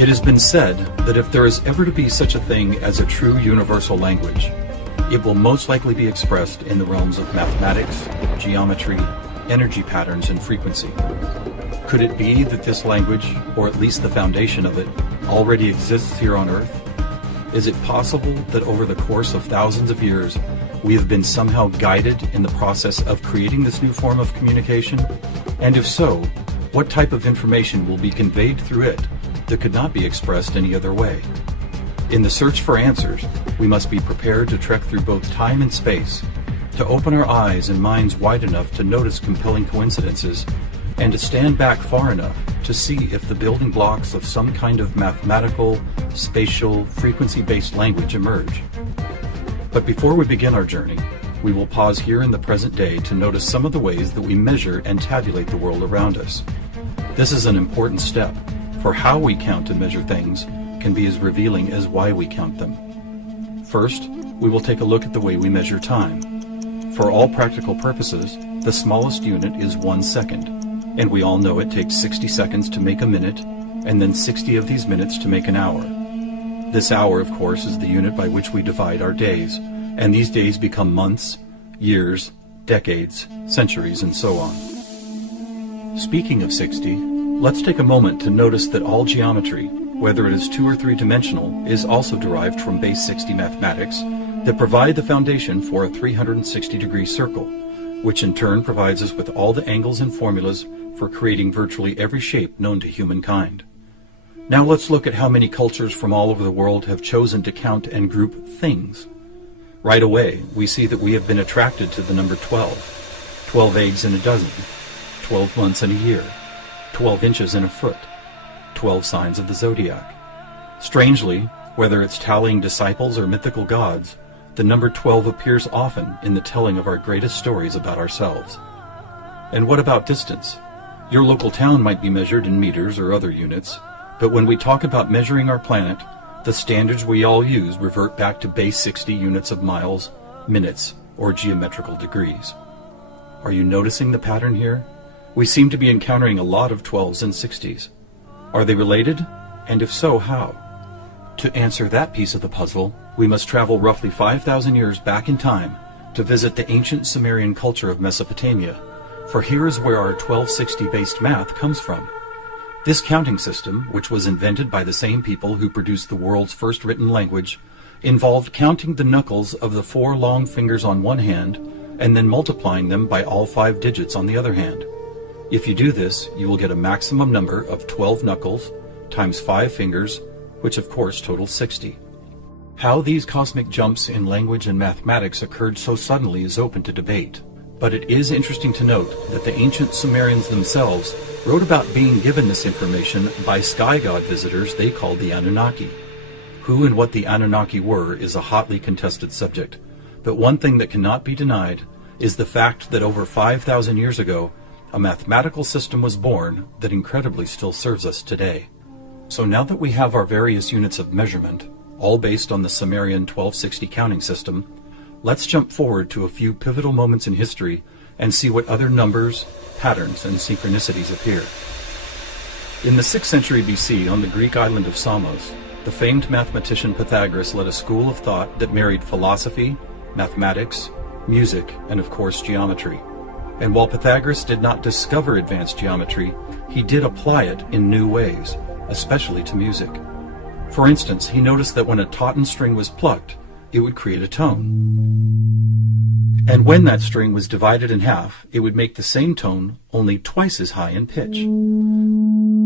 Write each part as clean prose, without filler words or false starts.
It has been said that if there is ever to be such a thing as a true universal language, it will most likely be expressed in the realms of mathematics, geometry, energy patterns, and frequency. Could it be that this language, or at least the foundation of it, already exists here on Earth? Is it possible that over the course of thousands of years, we have been somehow guided in the process of creating this new form of communication? And if so, what type of information will be conveyed through it that could not be expressed any other way? In the search for answers, we must be prepared to trek through both time and space, to open our eyes and minds wide enough to notice compelling coincidences, and to stand back far enough to see if the building blocks of some kind of mathematical, spatial, frequency-based language emerge. But before we begin our journey, we will pause here in the present day to notice some of the ways that we measure and tabulate the world around us. This is an important step, for how we count and measure things can be as revealing as why we count them. First, we will take a look at the way we measure time. For all practical purposes, the smallest unit is 1 second, and we all know it takes 60 seconds to make a minute, and then 60 of these minutes to make an hour. This hour, of course, is the unit by which we divide our days, and these days become months, years, decades, centuries, and so on. Speaking of 60, let's take a moment to notice that all geometry, whether it is 2 or 3 dimensional, is also derived from base 60 mathematics that provide the foundation for a 360-degree circle, which in turn provides us with all the angles and formulas for creating virtually every shape known to humankind. Now let's look at how many cultures from all over the world have chosen to count and group things. Right away, we see that we have been attracted to the number 12. 12 eggs in a dozen, 12 months in a year, 12 inches in a foot, 12 signs of the zodiac. Strangely, whether it's tallying disciples or mythical gods, the number 12 appears often in the telling of our greatest stories about ourselves. And what about distance? Your local town might be measured in meters or other units, but when we talk about measuring our planet, the standards we all use revert back to base 60 units of miles, minutes, or geometrical degrees. Are you noticing the pattern here? We seem to be encountering a lot of 12s and 60s. Are they related? And if so, how? To answer that piece of the puzzle, we must travel roughly 5,000 years back in time to visit the ancient Sumerian culture of Mesopotamia, for here is where our 1260-based math comes from. This counting system, which was invented by the same people who produced the world's first written language, involved counting the knuckles of the 4 long fingers on one hand and then multiplying them by all 5 digits on the other hand. If you do this, you will get a maximum number of 12 knuckles times 5 fingers, which of course totals 60. How these cosmic jumps in language and mathematics occurred so suddenly is open to debate. But it is interesting to note that the ancient Sumerians themselves wrote about being given this information by sky god visitors they called the Anunnaki. Who and what the Anunnaki were is a hotly contested subject, but one thing that cannot be denied is the fact that over 5,000 years ago, a mathematical system was born that incredibly still serves us today. So now that we have our various units of measurement, all based on the Sumerian 1260 counting system, let's jump forward to a few pivotal moments in history and see what other numbers, patterns, and synchronicities appear. In the 6th century BC, on the Greek island of Samos, the famed mathematician Pythagoras led a school of thought that married philosophy, mathematics, music, and of course geometry. And while Pythagoras did not discover advanced geometry, he did apply it in new ways, especially to music. For instance, he noticed that when a tauten string was plucked, it would create a tone. And when that string was divided in half, it would make the same tone only twice as high in pitch.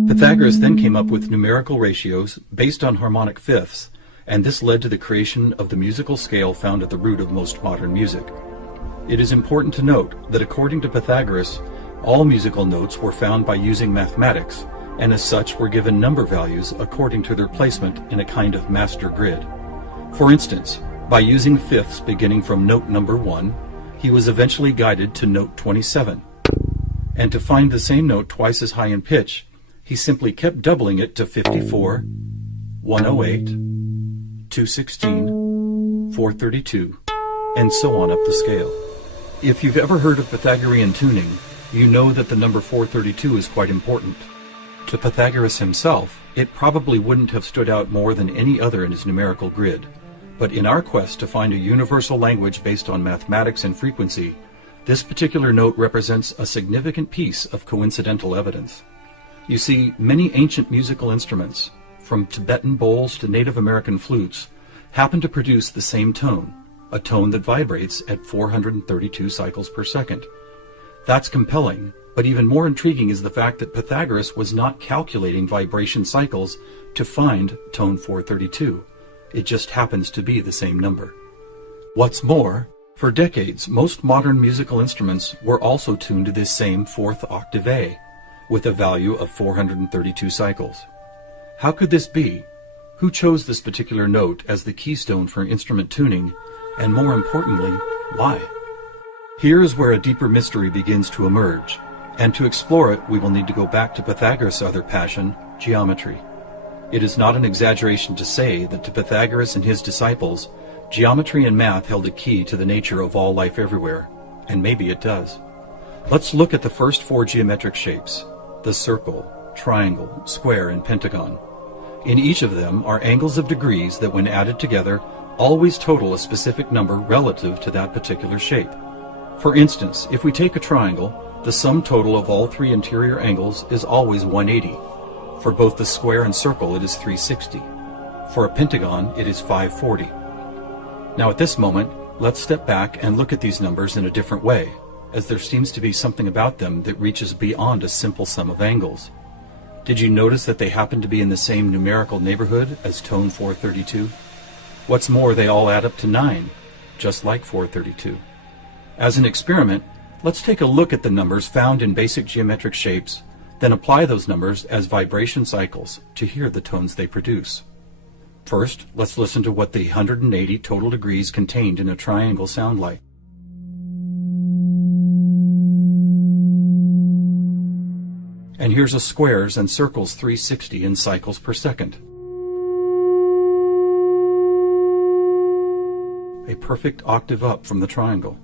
Pythagoras then came up with numerical ratios based on harmonic fifths, and this led to the creation of the musical scale found at the root of most modern music. It is important to note that according to Pythagoras, all musical notes were found by using mathematics, and as such were given number values according to their placement in a kind of master grid. For instance, by using fifths beginning from note number 1, he was eventually guided to note 27. And to find the same note twice as high in pitch, he simply kept doubling it to 54, 108, 216, 432, and so on up the scale. If you've ever heard of Pythagorean tuning, you know that the number 432 is quite important. To Pythagoras himself, it probably wouldn't have stood out more than any other in his numerical grid. But in our quest to find a universal language based on mathematics and frequency, this particular note represents a significant piece of coincidental evidence. You see, many ancient musical instruments, from Tibetan bowls to Native American flutes, happen to produce the same tone, a tone that vibrates at 432 cycles per second. That's compelling, but even more intriguing is the fact that Pythagoras was not calculating vibration cycles to find tone 432. It just happens to be the same number. What's more, for decades, most modern musical instruments were also tuned to this same fourth octave A, with a value of 432 cycles. How could this be? Who chose this particular note as the keystone for instrument tuning, and more importantly, why? Here is where a deeper mystery begins to emerge, and to explore it we will need to go back to Pythagoras' other passion, geometry. It is not an exaggeration to say that to Pythagoras and his disciples, geometry and math held a key to the nature of all life everywhere, and maybe it does. Let's look at the first four geometric shapes, the circle, triangle, square, and pentagon. In each of them are angles of degrees that, when added together, always total a specific number relative to that particular shape. For instance, if we take a triangle, the sum total of all three interior angles is always 180. For both the square and circle, it is 360. For a pentagon, it is 540. Now at this moment, let's step back and look at these numbers in a different way, as there seems to be something about them that reaches beyond a simple sum of angles. Did you notice that they happen to be in the same numerical neighborhood as tone 432? What's more, they all add up to 9, just like 432. As an experiment, let's take a look at the numbers found in basic geometric shapes, then apply those numbers as vibration cycles to hear the tones they produce. First, let's listen to what the 180 total degrees contained in a triangle sound like. And here's a squares and circles 360 in cycles per second. A perfect octave up from the triangle.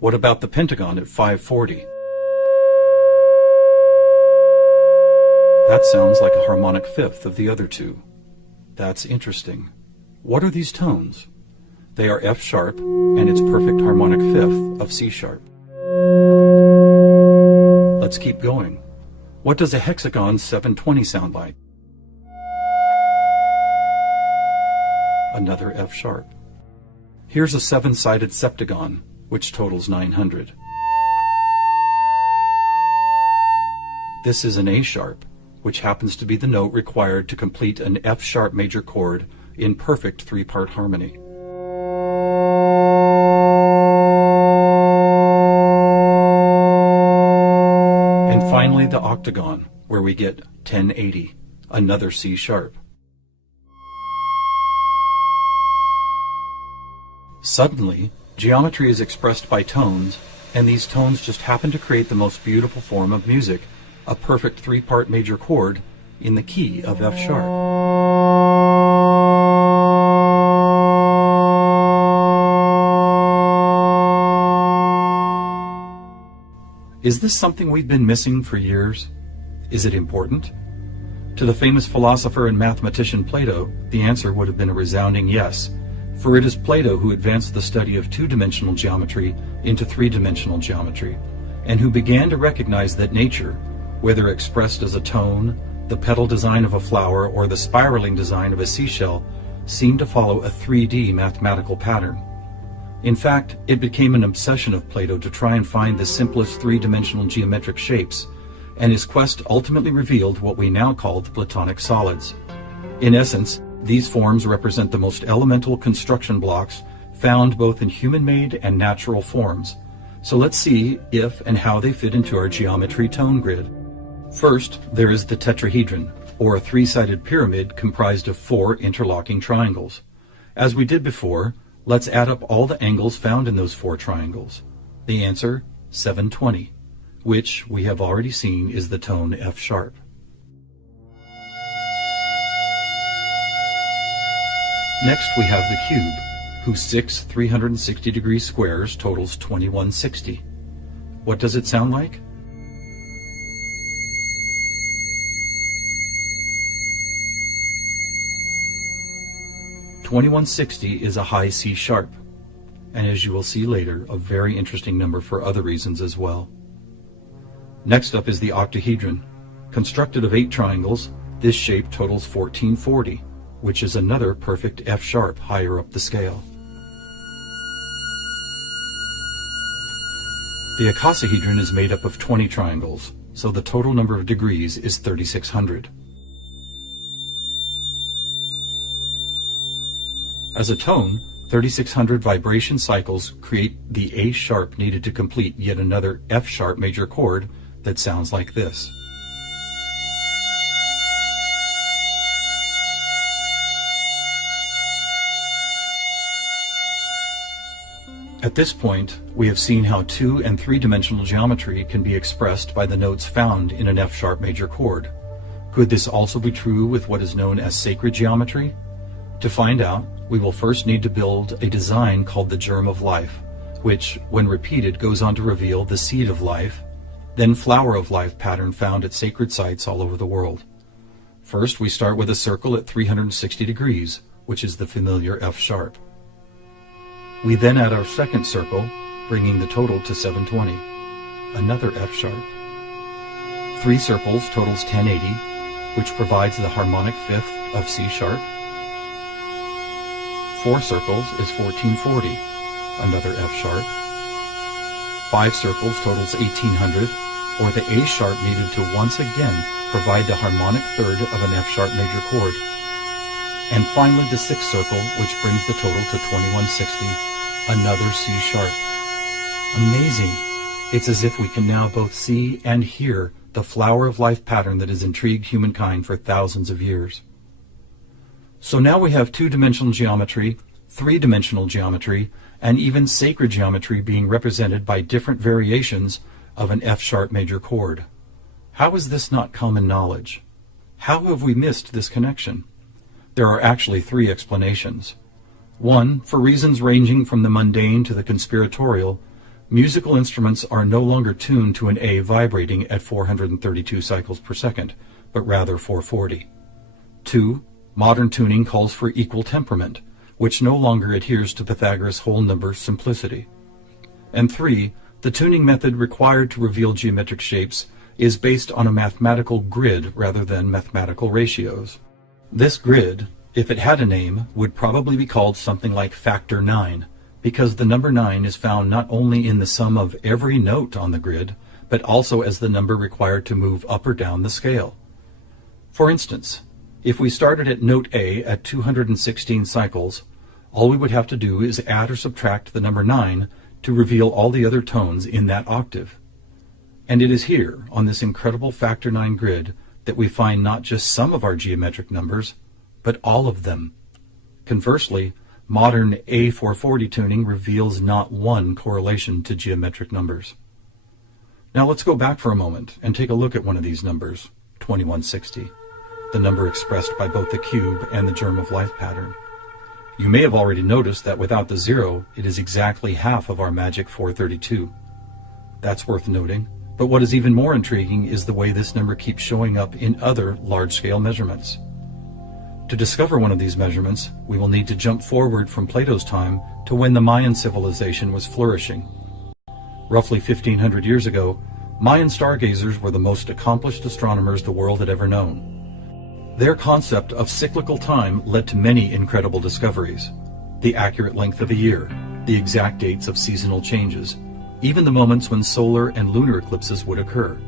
What about the pentagon at 540? That sounds like a harmonic fifth of the other two. That's interesting. What are these tones? They are F sharp and its perfect harmonic fifth of C sharp. Let's keep going. What does a hexagon 720 sound like? Another F sharp. Here's a seven-sided septagon, which totals 900. This is an A sharp, which happens to be the note required to complete an F sharp major chord in perfect three-part harmony. And finally the octagon, where we get 1080, another C sharp. Suddenly, geometry is expressed by tones, and these tones just happen to create the most beautiful form of music, a perfect three-part major chord in the key of F sharp. Is this something we've been missing for years? Is it important? To the famous philosopher and mathematician Plato, the answer would have been a resounding yes, for it is Plato who advanced the study of two-dimensional geometry into three-dimensional geometry, and who began to recognize that nature, whether expressed as a tone, the petal design of a flower, or the spiraling design of a seashell, seemed to follow a 3D mathematical pattern. In fact, it became an obsession of Plato to try and find the simplest three-dimensional geometric shapes, and his quest ultimately revealed what we now call the Platonic solids. In essence, these forms represent the most elemental construction blocks found both in human-made and natural forms. So let's see if and how they fit into our geometry tone grid. First, there is the tetrahedron, or a three-sided pyramid comprised of four interlocking triangles. As we did before, let's add up all the angles found in those four triangles. The answer, 720, which we have already seen is the tone F sharp. Next we have the cube, whose six 360-degree squares totals 2160. What does it sound like? 2160 is a high C sharp, and as you will see later, a very interesting number for other reasons as well. Next up is the octahedron. Constructed of 8 triangles, this shape totals 1440, which is another perfect F sharp higher up the scale. The icosahedron is made up of 20 triangles, so the total number of degrees is 3600. As a tone, 3600 vibration cycles create the A sharp needed to complete yet another F sharp major chord that sounds like this. At this point, we have seen how 2- and 3-dimensional geometry can be expressed by the notes found in an F sharp major chord. Could this also be true with what is known as sacred geometry? To find out, we will first need to build a design called the germ of life, which, when repeated, goes on to reveal the seed of life, then flower of life pattern found at sacred sites all over the world. First, we start with a circle at 360 degrees, which is the familiar F sharp. We then add our second circle, bringing the total to 720, another F sharp. 3 circles totals 1080, which provides the harmonic fifth of C sharp. 4 circles is 1440, another F sharp. 5 circles totals 1800, or the A sharp needed to once again provide the harmonic third of an F sharp major chord. And finally the 6th circle, which brings the total to 2160, another C sharp. Amazing! It's as if we can now both see and hear the flower of life pattern that has intrigued humankind for thousands of years. So now we have 2-dimensional geometry, 3-dimensional geometry, and even sacred geometry being represented by different variations of an F sharp major chord. How is this not common knowledge? How have we missed this connection? There are actually 3 explanations. 1, for reasons ranging from the mundane to the conspiratorial, musical instruments are no longer tuned to an A vibrating at 432 cycles per second, but rather 440. 2, modern tuning calls for equal temperament, which no longer adheres to Pythagoras' whole number simplicity. And 3, the tuning method required to reveal geometric shapes is based on a mathematical grid rather than mathematical ratios. This grid, if it had a name, would probably be called something like factor 9, because the number 9 is found not only in the sum of every note on the grid, but also as the number required to move up or down the scale. For instance, if we started at note A at 216 cycles, all we would have to do is add or subtract the number 9 to reveal all the other tones in that octave. And it is here, on this incredible factor 9 grid, that we find not just some of our geometric numbers, but all of them. Conversely, modern A440 tuning reveals not one correlation to geometric numbers. Now let's go back for a moment and take a look at one of these numbers, 2160, the number expressed by both the cube and the germ of life pattern. You may have already noticed that without the 0, it is exactly half of our magic 432. That's worth noting, but what is even more intriguing is the way this number keeps showing up in other large-scale measurements. To discover one of these measurements, we will need to jump forward from Plato's time to when the Mayan civilization was flourishing. Roughly 1500 years ago, Mayan stargazers were the most accomplished astronomers the world had ever known. Their concept of cyclical time led to many incredible discoveries: the accurate length of a year, the exact dates of seasonal changes, even the moments when solar and lunar eclipses would occur.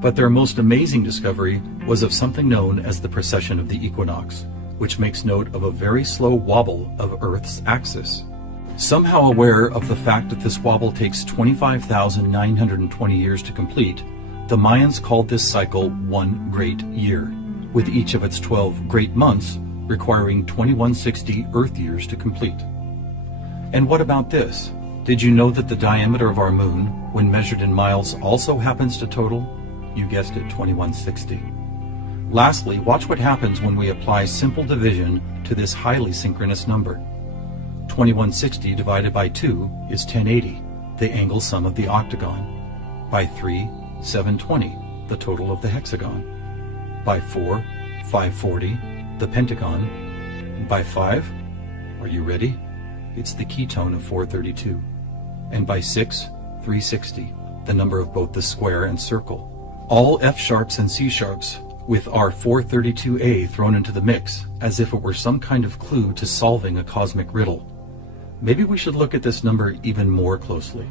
But their most amazing discovery was of something known as the precession of the equinox, which makes note of a very slow wobble of Earth's axis. Somehow aware of the fact that this wobble takes 25,920 years to complete, the Mayans called this cycle one great year, with each of its 12 great months requiring 2160 Earth years to complete. And what about this? Did you know that the diameter of our moon, when measured in miles, also happens to total, you guessed it, 2160? Lastly, watch what happens when we apply simple division to this highly synchronous number. 2160 divided by 2 is 1080, the angle sum of the octagon. By 3, 720, the total of the hexagon. By 4, 540, the pentagon. By 5, Are you ready? It's the ketone of 432. And by 6, 360, the number of both the square and circle. All F sharps and C sharps with our 432A thrown into the mix, as if it were some kind of clue to solving a cosmic riddle. Maybe we should look at this number even more closely.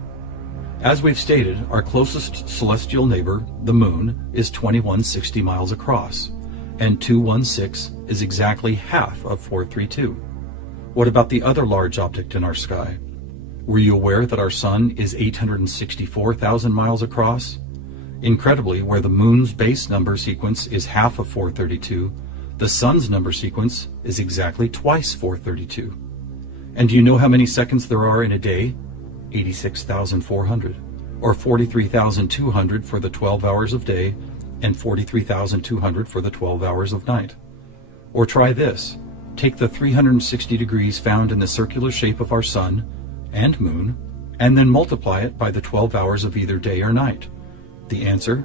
As we've stated, our closest celestial neighbor, the Moon, is 2160 miles across, and 216 is exactly half of 432. What about the other large object in our sky? Were you aware that our Sun is 864,000 miles across? Incredibly, where the Moon's base number sequence is half of 432, the Sun's number sequence is exactly twice 432. And do you know how many seconds there are in a day? 86,400, or 43,200 for the 12 hours of day, and 43,200 for the 12 hours of night. Or try this. Take the 360 degrees found in the circular shape of our Sun and Moon, and then multiply it by the 12 hours of either day or night. The answer,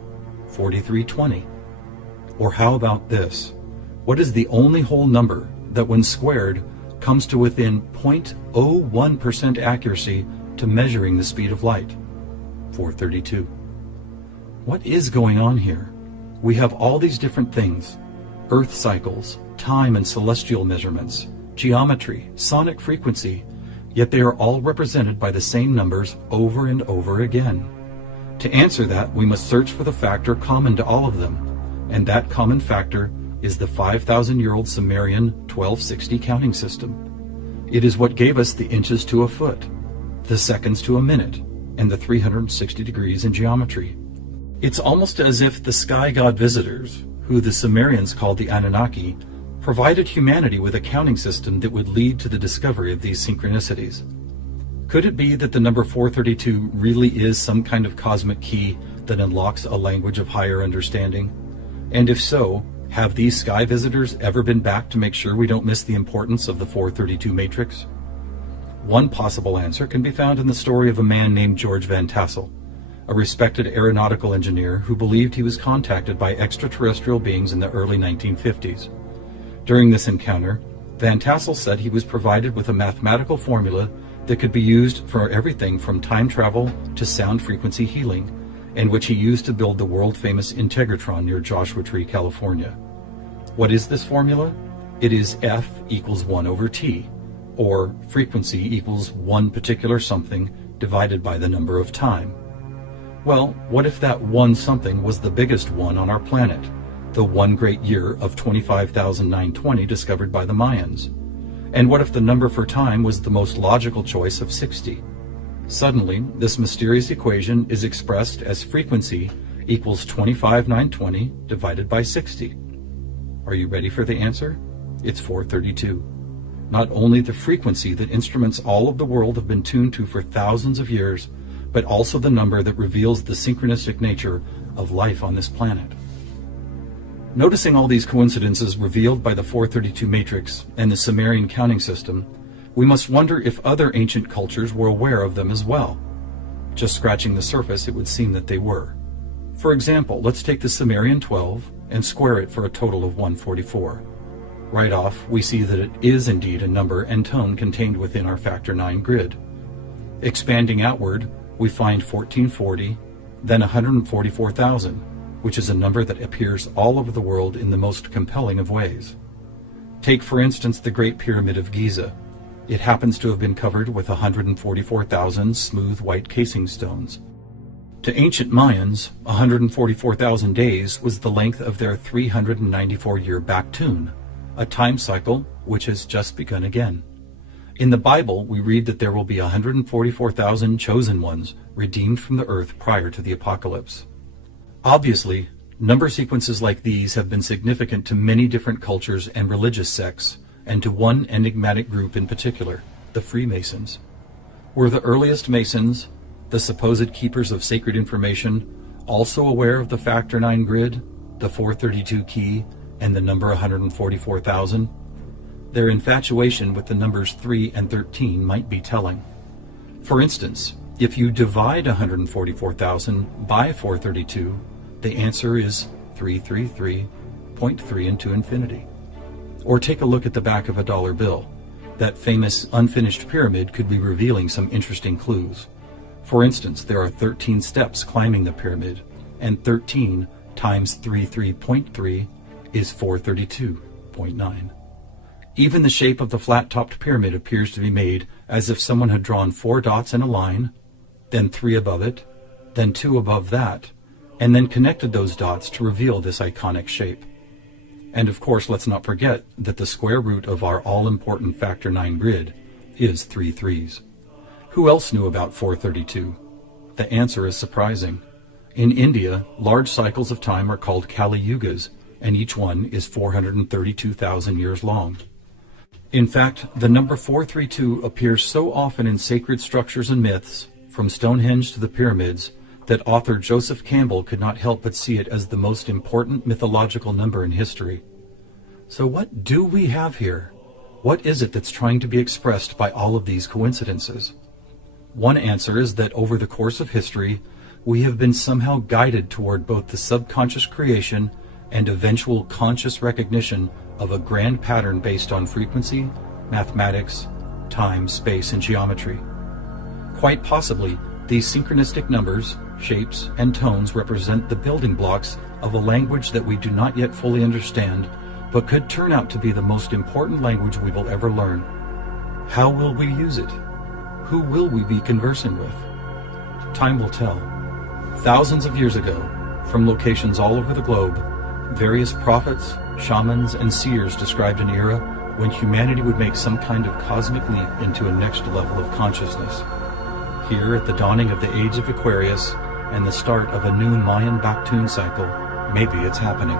4320. Or how about this? What is the only whole number that when squared comes to within 0.01% accuracy to measuring the speed of light? 432. What is going on here? We have all these different things: Earth cycles, time and celestial measurements, geometry, sonic frequency, yet they are all represented by the same numbers over and over again. To answer that, we must search for the factor common to all of them, and that common factor is the 5,000-year-old Sumerian 1260 counting system. It is what gave us the inches to a foot, the seconds to a minute, and the 360 degrees in geometry. It's almost as if the sky god visitors, who the Sumerians called the Anunnaki, provided humanity with a counting system that would lead to the discovery of these synchronicities. Could it be that the number 432 really is some kind of cosmic key that unlocks a language of higher understanding? And if so, have these sky visitors ever been back to make sure we don't miss the importance of the 432 matrix? One possible answer can be found in the story of a man named George Van Tassel, a respected aeronautical engineer who believed he was contacted by extraterrestrial beings in the early 1950s. During this encounter, Van Tassel said he was provided with a mathematical formula that could be used for everything from time travel to sound frequency healing, and which he used to build the world-famous Integratron near Joshua Tree, California. What is this formula? It is F equals 1 over T, or frequency equals one particular something divided by the number of time. Well, what if that one something was the biggest one on our planet, the one great year of 25,920 discovered by the Mayans? And what if the number for time was the most logical choice of 60? Suddenly, this mysterious equation is expressed as frequency equals 25,920 divided by 60. Are you ready for the answer? It's 432. Not only the frequency that instruments all of the world have been tuned to for thousands of years, but also the number that reveals the synchronistic nature of life on this planet. Noticing all these coincidences revealed by the 432 matrix and the Sumerian counting system, we must wonder if other ancient cultures were aware of them as well. Just scratching the surface, it would seem that they were. For example, let's take the Sumerian 12 and square it for a total of 144. Right off, we see that it is indeed a number and tone contained within our factor 9 grid. Expanding outward, we find 1440, then 144,000, which is a number that appears all over the world in the most compelling of ways. Take, for instance, the Great Pyramid of Giza. It happens to have been covered with 144,000 smooth white casing stones. To ancient Mayans, 144,000 days was the length of their 394-year Baktun, a time cycle which has just begun again. In the Bible, we read that there will be 144,000 chosen ones redeemed from the earth prior to the apocalypse. Obviously, number sequences like these have been significant to many different cultures and religious sects, and to one enigmatic group in particular, the Freemasons. Were the earliest Masons, the supposed keepers of sacred information, also aware of the factor 9 grid, the 432 key, and the number 144,000? Their infatuation with the numbers 3 and 13 might be telling. For instance, if you divide 144,000 by 432, the answer is 333.3 into infinity. Or take a look at the back of a dollar bill. that famous unfinished pyramid could be revealing some interesting clues. For instance, there are 13 steps climbing the pyramid, and 13 times 33.3 is 432.9. Even the shape of the flat-topped pyramid appears to be made as if someone had drawn 4 dots in a line, then 3 above it, then 2 above that, and then connected those dots to reveal this iconic shape. And of course, let's not forget that the square root of our all-important factor 9 grid is 3 threes. Who else knew about 432? The answer is surprising. In India, large cycles of time are called Kali Yugas, and each one is 432,000 years long. In fact, the number 432 appears so often in sacred structures and myths, from Stonehenge to the pyramids, that author Joseph Campbell could not help but see it as the most important mythological number in history. So what do we have here? What is it that's trying to be expressed by all of these coincidences? One answer is that over the course of history, we have been somehow guided toward both the subconscious creation and eventual conscious recognition of a grand pattern based on frequency, mathematics, time, space, and geometry. Quite possibly, these synchronistic numbers, shapes, and tones represent the building blocks of a language that we do not yet fully understand, but could turn out to be the most important language we will ever learn. How will we use it? Who will we be conversing with? Time will tell. Thousands of years ago, from locations all over the globe, various prophets, shamans, and seers described an era when humanity would make some kind of cosmic leap into a next level of consciousness. Here, at the dawning of the age of Aquarius and the start of a new Mayan Baktun cycle, maybe it's happening.